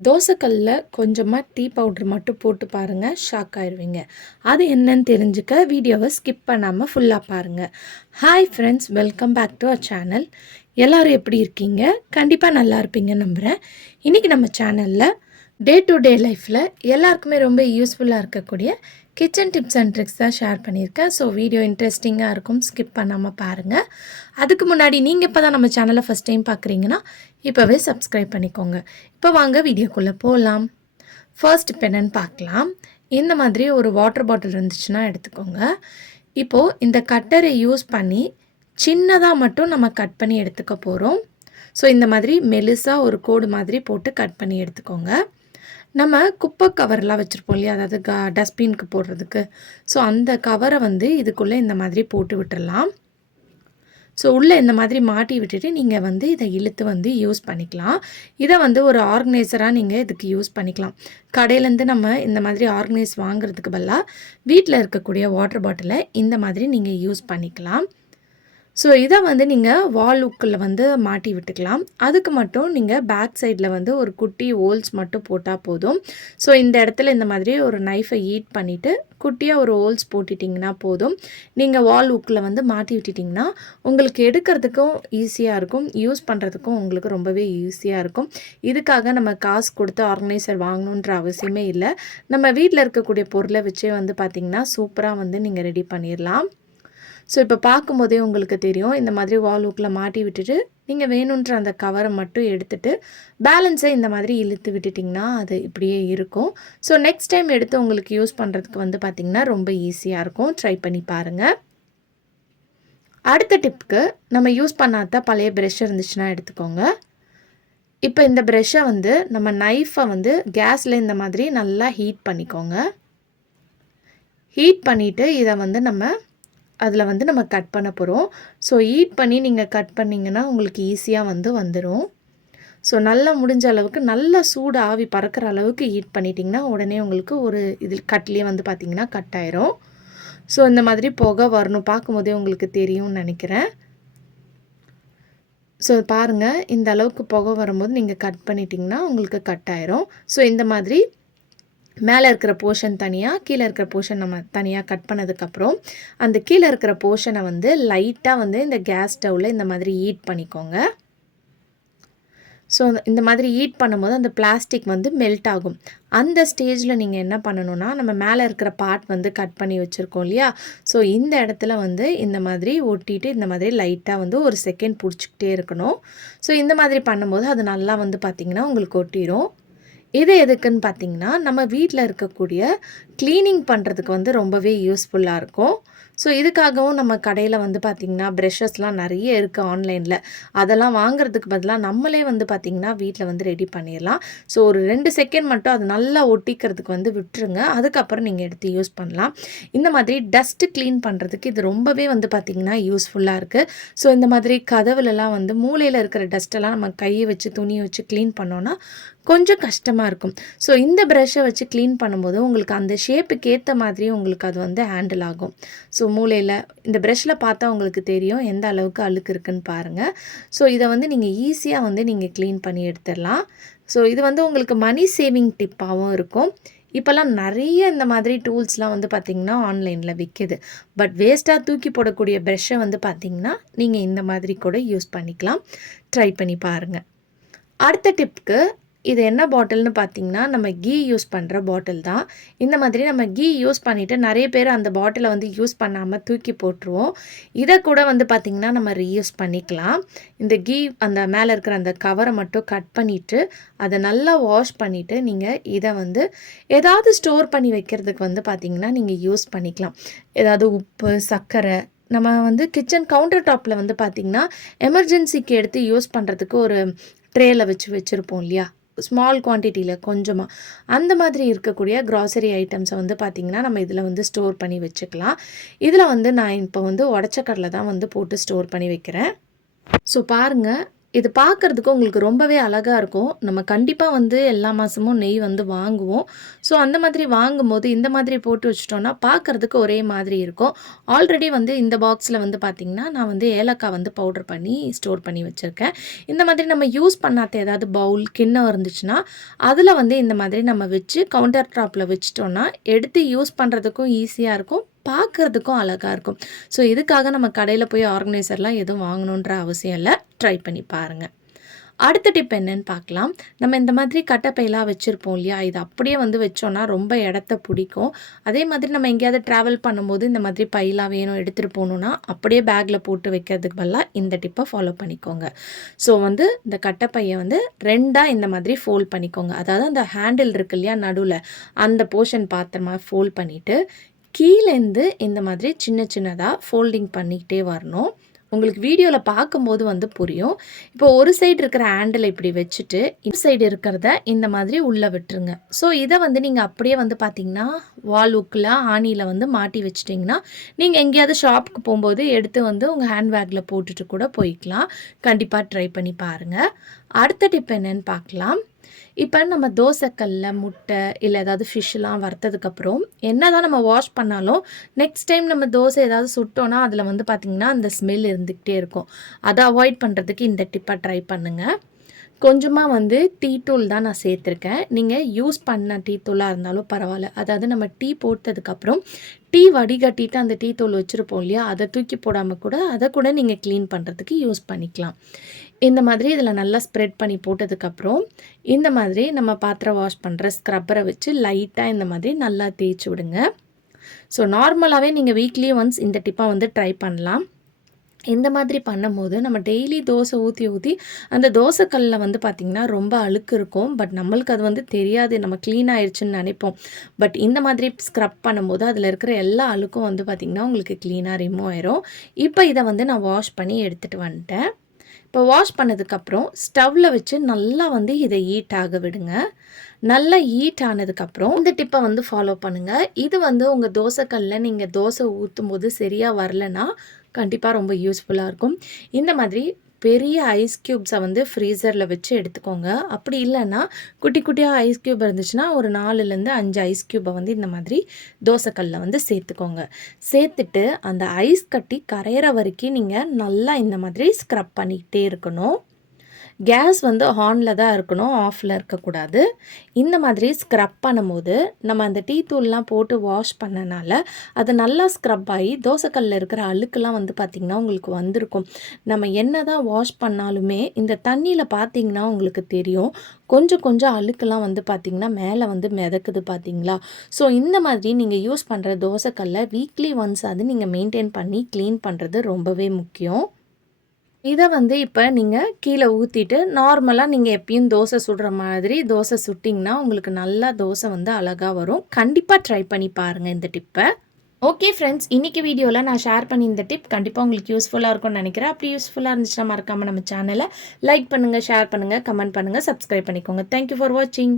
தோசைக்கல்லில் கொஞ்சமாக tea powder மட்டும் போட்டு பாருங்கள் ஷாக் ஆயிடுவீங்க அது என்னன்னு தெரிஞ்சுக்க வீடியோவை ஸ்கிப் பண்ணாமல் ஃபுல்லாக பாருங்கள் hi friends welcome back to our channel எல்லோரும் எப்படி இருக்கீங்க? கண்டிப்பாக நல்லா இருப்பீங்கன்னு நம்புகிறேன் இன்றைக்கி நம்ம சேனலில் டே டு டே லைஃப்பில் எல்லாருக்குமே ரொம்ப யூஸ்ஃபுல்லாக இருக்கக்கூடிய கிச்சன் டிப்ஸ் அண்ட் ட்ரிக்ஸ் தான் ஷேர் பண்ணியிருக்கேன். ஸோ வீடியோ இன்ட்ரெஸ்டிங்காக இருக்கும் ஸ்கிப் பண்ணாமல் பாருங்கள் அதுக்கு முன்னாடி நீங்கள் இப்போ தான் நம்ம சேனலை ஃபஸ்ட் டைம் பார்க்குறீங்கன்னா இப்போவே சப்ஸ்கிரைப் பண்ணிக்கோங்க. இப்போ வாங்க வீடியோக்குள்ளே போகலாம் ஃபர்ஸ்ட் இப்போ என்னென்னு பார்க்கலாம். இந்த மாதிரி ஒரு வாட்டர் பாட்டில் இருந்துச்சுன்னா எடுத்துக்கோங்க. இப்போது இந்த கட்டரை யூஸ் பண்ணி சின்னதாக மட்டும் நம்ம கட் பண்ணி எடுத்துக்க போகிறோம் ஸோ இந்த மாதிரி மெலிசாக ஒரு கோடு மாதிரி போட்டு கட் பண்ணி எடுத்துக்கோங்க. நம்ம குப்பை கவர்லாம் வச்சுருப்போம் இல்லையா? அதாவது க டஸ்ட்பினுக்கு போடுறதுக்கு. ஸோ அந்த கவரை வந்து இதுக்குள்ளே இந்த மாதிரி போட்டு விட்டுடலாம். ஸோ உள்ளே இந்த மாதிரி மாட்டி விட்டுட்டு நீங்கள் வந்து இதை இழுத்து வந்து யூஸ் பண்ணிக்கலாம். இதை வந்து ஒரு ஆர்கனைசராக நீங்கள் இதுக்கு யூஸ் பண்ணிக்கலாம். கடையிலேருந்து நம்ம இந்த மாதிரி ஆர்கனைஸ் வாங்குறதுக்கு பதிலாக வீட்டில் இருக்கக்கூடிய வாட்டர் பாட்டிலை இந்த மாதிரி நீங்கள் யூஸ் பண்ணிக்கலாம். ஸோ இதை வந்து நீங்கள் வால் உக்கில் வந்து மாட்டி விட்டுக்கலாம். அதுக்கு மட்டும் நீங்கள் பேக் சைடில் வந்து ஒரு குட்டி ஹோல்ஸ் மட்டும் போட்டால் போதும். ஸோ இந்த இடத்துல இந்த மாதிரி ஒரு நைஃபை ஈட் பண்ணிவிட்டு குட்டியாக ஒரு ஹோல்ஸ் போட்டுட்டிங்கன்னா போதும். நீங்கள் வால் உக்கில் வந்து மாட்டி விட்டுட்டிங்கன்னா உங்களுக்கு எடுக்கிறதுக்கும் ஈஸியாக இருக்கும். யூஸ் பண்ணுறதுக்கும் உங்களுக்கு ரொம்பவே ஈஸியாக இருக்கும். இதுக்காக நம்ம காசு கொடுத்து ஆர்கனைசர் வாங்கணுன்ற அவசியமே இல்லை. நம்ம வீட்டில் இருக்கக்கூடிய பொருளை வச்சே வந்து பார்த்திங்கன்னா சூப்பராக வந்து நீங்கள் ரெடி பண்ணிடலாம் ஸோ இப்போ பார்க்கும்போதே உங்களுக்கு தெரியும் இந்த மாதிரி வால் ஹூக்கில் மாட்டி விட்டுட்டு நீங்கள் வேணுன்ற அந்த கவரை மட்டும் எடுத்துகிட்டு பேலன்ஸை இந்த மாதிரி இழுத்து விட்டுட்டிங்கன்னா அது இப்படியே இருக்கும். ஸோ நெக்ஸ்ட் டைம் எடுத்து உங்களுக்கு யூஸ் பண்ணுறதுக்கு வந்து பார்த்திங்கன்னா ரொம்ப ஈஸியாக இருக்கும். ட்ரை பண்ணி பாருங்கள் அடுத்த டிப்புக்கு நம்ம யூஸ் பண்ணாத பழைய ப்ரெஷ் இருந்துச்சுன்னா எடுத்துக்கோங்க. இப்போ இந்த ப்ரெஷ்ஷை வந்து நம்ம நைஃபை வந்து கேஸில் இந்த மாதிரி நல்லா ஹீட் பண்ணிக்கோங்க. ஹீட் பண்ணிவிட்டு இதை வந்து நம்ம அதில் வந்து நம்ம கட் பண்ண போகிறோம் ஸோ ஈட் பண்ணி நீங்கள் கட் பண்ணிங்கன்னா உங்களுக்கு ஈஸியாக வந்து வந்துடும் ஸோ நல்லா முடிஞ்ச அளவுக்கு நல்லா சூடு ஆவி பறக்கிற அளவுக்கு ஈட் பண்ணிட்டிங்கன்னா உடனே உங்களுக்கு ஒரு இதில் கட்லேயே வந்து பார்த்திங்கன்னா கட் ஆயிரும். ஸோ இந்த மாதிரி புகை வரணும் பார்க்கும்போதே உங்களுக்கு தெரியும்னு நினைக்கிறேன். ஸோ பாருங்கள் இந்த அளவுக்கு புகை வரும்போது நீங்கள் கட் பண்ணிட்டிங்கன்னா உங்களுக்கு கட் ஆயிரும். ஸோ இந்த மாதிரி மேலே இருக்கிற போர்ஷன் தனியாக கீழே இருக்கிற போர்ஷன் நம்ம தனியாக கட் பண்ணதுக்கப்புறம் அந்த கீழே இருக்கிற போர்ஷனை வந்து லைட்டாக வந்து இந்த கேஸ் ஸ்டவ்வில் இந்த மாதிரி ஈட் பண்ணிக்கோங்க. ஸோ இந்த மாதிரி ஈட் பண்ணும்போது அந்த பிளாஸ்டிக் வந்து மெல்ட் ஆகும். அந்த ஸ்டேஜில் நீங்கள் என்ன பண்ணணுன்னா நம்ம மேலே இருக்கிற பார்ட் வந்து கட் பண்ணி வச்சுருக்கோம் இல்லையா? ஸோ இந்த இடத்துல வந்து இந்த மாதிரி ஒட்டிட்டு இந்த மாதிரி லைட்டாக வந்து ஒரு செகண்ட் பிடிச்சிக்கிட்டே இருக்கணும். ஸோ இந்த மாதிரி பண்ணும்போது அது நல்லா வந்து பார்த்திங்கன்னா உங்களுக்கு ஒட்டிடும் இது எதுக்குன்னு பார்த்தீங்கன்னா நம்ம வீட்டில் இருக்கக்கூடிய க்ளீனிங் பண்ணுறதுக்கு வந்து ரொம்பவே யூஸ்ஃபுல்லாக இருக்கும். ஸோ இதுக்காகவும் நம்ம கடையில் வந்து பார்த்திங்கன்னா ப்ரெஷஸ்லாம் நிறைய இருக்குது ஆன்லைனில் அதெல்லாம் வாங்குறதுக்கு பதிலாக நம்மளே வந்து பார்த்திங்கன்னா வீட்டில் வந்து ரெடி பண்ணிடலாம் ஸோ ஒரு ரெண்டு செகண்ட் மட்டும் அது நல்லா ஒட்டிக்கிறதுக்கு வந்து விட்டுருங்க. அதுக்கப்புறம் நீங்கள் எடுத்து யூஸ் பண்ணலாம். இந்த மாதிரி டஸ்ட்டு க்ளீன் பண்ணுறதுக்கு இது ரொம்பவே வந்து பார்த்திங்கன்னா யூஸ்ஃபுல்லாக இருக்குது ஸோ இந்த மாதிரி கதவுலலாம் வந்து மூலையில் இருக்கிற டஸ்ட்டெல்லாம் நம்ம கையை வச்சு துணியை வச்சு க்ளீன் பண்ணோன்னா கொஞ்சம் கஷ்டமாக இருக்கும். ஸோ இந்த ப்ரஷ்ஷை வச்சு க்ளீன் பண்ணும்போது உங்களுக்கு அந்த ஷேப்புக்கு ஏற்ற மாதிரி உங்களுக்கு அது வந்து ஹேண்டில் ஆகும். ஸோ மூளையில் இந்த ப்ரஷ்ஷில் பார்த்தா உங்களுக்கு தெரியும் எந்த அளவுக்கு அழுக்கு இருக்குன்னு பாருங்கள் ஸோ இதை வந்து நீங்கள் ஈஸியாக வந்து நீங்கள் க்ளீன் பண்ணி எடுத்துடலாம். ஸோ இது வந்து உங்களுக்கு மணி சேவிங் டிப்பாகவும் இருக்கும். இப்போல்லாம் நிறைய இந்த மாதிரி டூல்ஸ்லாம் வந்து பார்த்திங்கன்னா ஆன்லைனில் விற்கிது பட் வேஸ்ட்டாக தூக்கி போடக்கூடிய ப்ரெஷ்ஷை வந்து பார்த்திங்கன்னா நீங்கள் இந்த மாதிரி கூட யூஸ் பண்ணிக்கலாம். ட்ரை பண்ணி பாருங்கள் அடுத்த டிப்புக்கு இது என்ன பாட்டில்னு பார்த்தீங்கன்னா நம்ம கீ யூஸ் பண்ணுற பாட்டில் தான். இந்த மாதிரி நம்ம கீ யூஸ் பண்ணிவிட்டு நிறைய பேர் அந்த பாட்டிலை வந்து யூஸ் பண்ணாமல் தூக்கி போட்டுருவோம். இதை கூட வந்து பார்த்திங்கன்னா நம்ம ரீயூஸ் பண்ணிக்கலாம். இந்த கீ அந்த மேலே இருக்கிற அந்த கவரை மட்டும் கட் பண்ணிவிட்டு அதை நல்லா வாஷ் பண்ணிவிட்டு நீங்கள் இதை வந்து ஏதாவது ஸ்டோர் பண்ணி வைக்கிறதுக்கு வந்து பார்த்திங்கன்னா நீங்கள் யூஸ் பண்ணிக்கலாம். ஏதாவது உப்பு சர்க்கரை நம்ம வந்து கிச்சன் கவுண்டர் டாப்பில் வந்து பார்த்திங்கன்னா எமர்ஜென்சிக்கு எடுத்து யூஸ் பண்ணுறதுக்கு ஒரு ட்ரேயில் வச்சு வச்சுருப்போம் இல்லையா? ஸ்மால் குவான்டிட்டியில் கொஞ்சமாக அந்த மாதிரி இருக்கக்கூடிய க்ராசரி ஐட்டம்ஸை வந்து பார்த்திங்கன்னா நம்ம இதில் வந்து ஸ்டோர் பண்ணி வச்சுக்கலாம். இதில் வந்து நான் இப்போ வந்து உடச்சக்கடலை தான் வந்து போட்டு ஸ்டோர் பண்ணி வைக்கிறேன். ஸோ பாருங்கள் இது பார்க்குறதுக்கு உங்களுக்கு ரொம்பவே அழகாக இருக்கும். நம்ம கண்டிப்பாக வந்து எல்லா மாதமும் நெய் வந்து வாங்குவோம். ஸோ அந்த மாதிரி வாங்கும்போது இந்த மாதிரி போட்டு வச்சிட்டோன்னா பார்க்குறதுக்கு ஒரே மாதிரி இருக்கும். ஆல்ரெடி வந்து இந்த பாக்ஸில் வந்து பார்த்திங்கன்னா நான் வந்து ஏலக்காய் வந்து பவுடர் பண்ணி ஸ்டோர் பண்ணி வச்சுருக்கேன். இந்த மாதிரி நம்ம யூஸ் பண்ணாத ஏதாவது பவுல் கிண்ணம் இருந்துச்சுன்னா அதில் வந்து இந்த மாதிரி நம்ம வச்சு கவுண்டர் டாப்பில் வச்சிட்டோன்னா எடுத்து யூஸ் பண்ணுறதுக்கும் ஈஸியாக இருக்கும். பார்க்குறதுக்கும் அழகாக இருக்கும். ஸோ இதுக்காக நம்ம கடையில் போய் ஆர்கனைசர்லாம் எதுவும் வாங்கணுன்ற அவசியம் இல்லை. ட்ரை பண்ணி பாருங்கள் அடுத்த டிப் என்னன்னு பார்க்கலாம். நம்ம இந்த மாதிரி கட்டைப்பையெல்லாம் வச்சுருப்போம் இல்லையா? இது அப்படியே வந்து வச்சோன்னா ரொம்ப இடத்த பிடிக்கும். அதே மாதிரி நம்ம எங்கேயாவது ட்ராவல் பண்ணும்போது இந்த மாதிரி பையெல்லாம் வேணும் எடுத்துகிட்டு போகணுன்னா அப்படியே பேக்கில் போட்டு வைக்கிறதுக்கு பதிலாக இந்த டிப்பை ஃபாலோ பண்ணிக்கோங்க. ஸோ வந்து இந்த கட்டைப்பையை வந்து ரெண்டாக இந்த மாதிரி ஃபோல்ட் பண்ணிக்கோங்க. அதாவது அந்த ஹேண்டில் இருக்கு இல்லையா நடுவில்? அந்த போர்ஷன் பாத்திரமா ஃபோல்ட் பண்ணிவிட்டு கீழேருந்து இந்த மாதிரி சின்ன சின்னதாக ஃபோல்டிங் பண்ணிக்கிட்டே வரணும். உங்களுக்கு வீடியோவில் பார்க்கும்போது வந்து புரியும். இப்போ ஒரு சைடு இருக்கிற ஹேண்டில் இப்படி வச்சுட்டு இந்த சைடு இருக்கிறத இந்த மாதிரி உள்ளே விட்டுருங்க. ஸோ இதை வந்து நீங்கள் அப்படியே வந்து பார்த்தீங்கன்னா வால் உக்கில் ஆணியில் வந்து மாட்டி வச்சிட்டிங்கன்னா நீங்கள் எங்கேயாவது ஷாப்புக்கு போகும்போது எடுத்து வந்து உங்கள் ஹேண்ட் பேக்கில் போட்டுட்டு கூட போய்க்கலாம். கண்டிப்பாக ட்ரை பண்ணி பாருங்கள் அடுத்த டிப் என்னன்னு பார்க்கலாம். இப்போ நம்ம தோசைக்கல்ல முட்டை இல்லை ஏதாவது ஃபிஷ்லாம் வறுத்ததுக்கப்புறம் என்ன தான் நம்ம வாஷ் பண்ணாலும் நெக்ஸ்ட் டைம் நம்ம தோசை ஏதாவது சுட்டோன்னா அதில் வந்து பார்த்திங்கன்னா அந்த ஸ்மெல் இருந்துக்கிட்டே இருக்கும். அதை அவாய்ட் பண்ணுறதுக்கு இந்த டிப்பை ட்ரை பண்ணுங்கள் கொஞ்சமாக வந்து டீ தூள் தான் நான் சேர்த்துருக்கேன். நீங்கள் யூஸ் பண்ண டீ தூளாக இருந்தாலும் பரவாயில்ல. அதாவது நம்ம டீ போட்டதுக்கப்புறம் டீ வடிகட்டிட்டு அந்த டீ தூள் வச்சுருப்போம் இல்லையா? அதை தூக்கி போடாமல் கூட அதை கூட நீங்கள் க்ளீன் பண்ணுறதுக்கு யூஸ் பண்ணிக்கலாம். இந்த மாதிரி இதில் நல்லா ஸ்ப்ரெட் பண்ணி போட்டதுக்கப்புறம் இந்த மாதிரி நம்ம பாத்திரம் வாஷ் பண்ணுற ஸ்க்ரப்பரை வச்சு லைட்டாக இந்த மாதிரி நல்லா தேய்ச்சி விடுங்க. ஸோ நார்மலாகவே நீங்கள் வீக்லி ஒன்ஸ் இந்த டிப்பாக வந்து ட்ரை பண்ணலாம். இந்த மாதிரி பண்ணும்போது நம்ம டெய்லி தோசை ஊற்றி ஊற்றி அந்த தோசைக்கல்லில் வந்து பார்த்திங்கன்னா ரொம்ப அழுக்கு இருக்கும். பட் நம்மளுக்கு அது வந்து தெரியாது. நம்ம க்ளீன் ஆயிடுச்சுன்னு நினைப்போம். பட் இந்த மாதிரி ஸ்க்ரப் பண்ணும்போது அதில் இருக்கிற எல்லா அழுக்கும் வந்து பார்த்திங்கன்னா உங்களுக்கு க்ளீனாக ரிமூவ் ஆயிரும். இப்போ இதை வந்து நான் வாஷ் பண்ணி எடுத்துகிட்டு வந்துட்டேன். இப்போ வாஷ் பண்ணதுக்கப்புறம் ஸ்டவ்வில் வச்சு நல்லா வந்து இதை ஈட் ஆக விடுங்க. நல்லா ஈட் ஆனதுக்கப்புறம் இந்த டிப்பை வந்து ஃபாலோ பண்ணுங்கள் இது வந்து உங்கள் தோசைக்கல்ல நீங்கள் தோசை ஊற்றும் போது சரியாக வரலன்னா கண்டிப்பாக ரொம்ப யூஸ்ஃபுல்லாக இருக்கும். இந்த மாதிரி பெரிய ஐஸ் க்யூப்ஸை வந்து ஃப்ரீசரில் வச்சு எடுத்துக்கோங்க. அப்படி இல்லைன்னா குட்டி குட்டியாக ஐஸ் க்யூப் இருந்துச்சுன்னா ஒரு நாலுலேருந்து அஞ்சு ஐஸ் க்யூப்பை வந்து இந்த மாதிரி தோசைக்கல்லில் வந்து சேர்த்துக்கோங்க. சேர்த்துட்டு அந்த ஐஸ் கட்டி கரையிற வரைக்கும் நீங்கள் நல்லா இந்த மாதிரி ஸ்க்ரப் பண்ணிக்கிட்டே இருக்கணும். கேஸ் வந்து ஆனில் தான் இருக்கணும் ஆஃபில் இருக்கக்கூடாது. இந்த மாதிரி ஸ்க்ரப் பண்ணும்போது நம்ம அந்த டீ தூள்லாம் போட்டு வாஷ் பண்ணனால அது நல்லா ஸ்க்ரப் ஆகி தோசைக்கல்லில் இருக்கிற அழுக்கெல்லாம் வந்து பார்த்திங்கன்னா உங்களுக்கு வந்திருக்கும். நம்ம என்ன தான் வாஷ் பண்ணாலுமே இந்த தண்ணியில் பார்த்திங்கன்னா உங்களுக்கு தெரியும். கொஞ்சம் கொஞ்சம் அழுக்கெல்லாம் வந்து பார்த்திங்கன்னா மேலே வந்து மிதக்குது பார்த்தீங்களா ஸோ இந்த மாதிரி நீங்கள் யூஸ் பண்ணுற தோசைக்கல்லை வீக்லி ஒன்ஸ் அது நீங்கள் மெயின்டைன் பண்ணி க்ளீன் பண்ணுறது ரொம்பவே முக்கியம். இதை வந்து இப்போ நீங்கள் கீழே ஊற்றிட்டு நார்மலாக நீங்கள் எப்பயும் தோசை சுடுற மாதிரி தோசை சுட்டிங்கன்னா உங்களுக்கு நல்லா தோசை வந்து அழகாக வரும். கண்டிப்பாக ட்ரை பண்ணி பாருங்கள் இந்த டிப்பை ஓகே ஃப்ரெண்ட்ஸ் இன்றைக்கி வீடியோவில் நான் ஷேர் பண்ணி இந்த டிப் கண்டிப்பாக உங்களுக்கு யூஸ்ஃபுல்லாக இருக்கும்னு நினைக்கிறேன். அப்படி யூஸ்ஃபுல்லாக இருந்துச்சுன்னா மறக்காமல் நம்ம சேனலை லைக் பண்ணுங்கள் ஷேர் பண்ணுங்கள் கமெண்ட் பண்ணுங்கள் சப்ஸ்கிரைப் பண்ணிக்கோங்க. தேங்க்யூ ஃபார் வாட்சிங்